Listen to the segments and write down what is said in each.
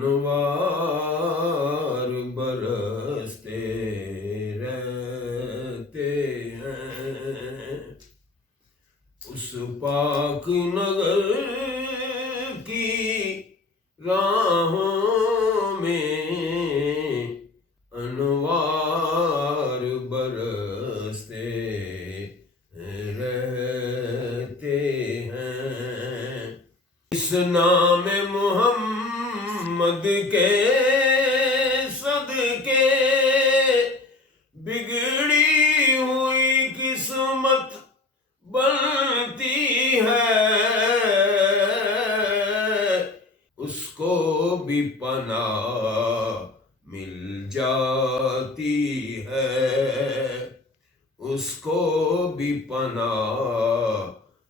انوار برستے رہتے ہیں اس پاک نگر کی راہوں میں، انوار برستے رہتے ہیں۔ اس نام محمد کے صدقے بگڑی ہوئی قسمت بنتی ہے، اس کو بھی پناہ مل جاتی ہے، اس کو بھی پناہ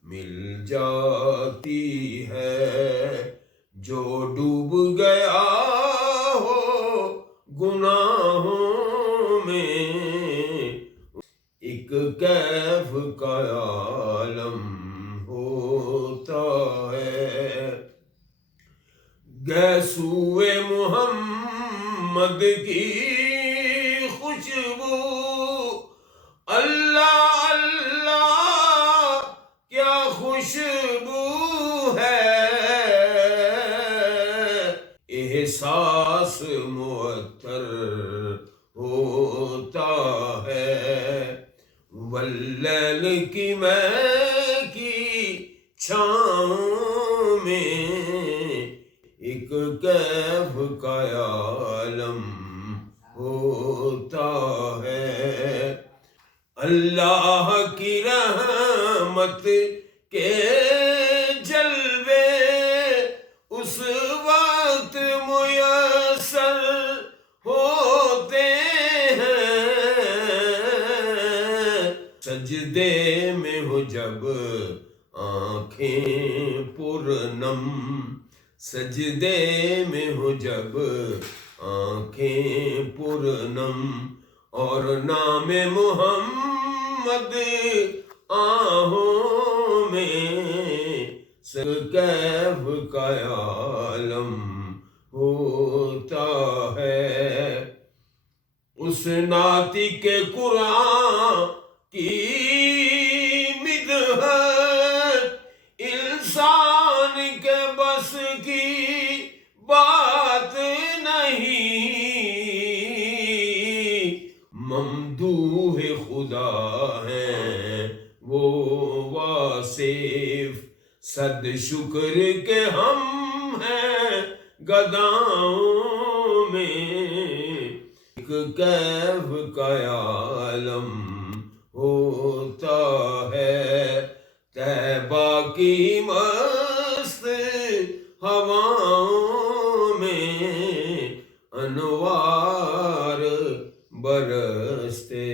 مل جاتی ہے۔ جو ڈوب گیا ہو گناہوں میں، ایک کیف کا عالم ہوتا ہے۔ گیسوئے محمد کی خوشبو، اللہ اللہ کیا خوشبو ہے، احساس معطر ہوتا ہے۔ واللیل کی میں کی چھاؤں میں، ایک کیف کا عالم ہوتا ہے۔ اللہ کی رحمت کے جلوے اس وقت میسر ہوتے ہیں، سجدے میں ہو جب آنکھیں پرنم، سجدے میں ہو جب آنکھیں پرنم، اور نام محمد آہوں میں، کیف کا عالم ہوتا ہے۔ اس ناطق کے قرآن کی مدحت انسان کے بس کی بات نہیں، ممدوح خدا ہیں وہ واصف، صد شکر کہ ہم ہیں گداؤں میں، ایک کیف کا عالم ہوتا ہے۔ طیبہ کی مست ہواؤں میں انوار برستے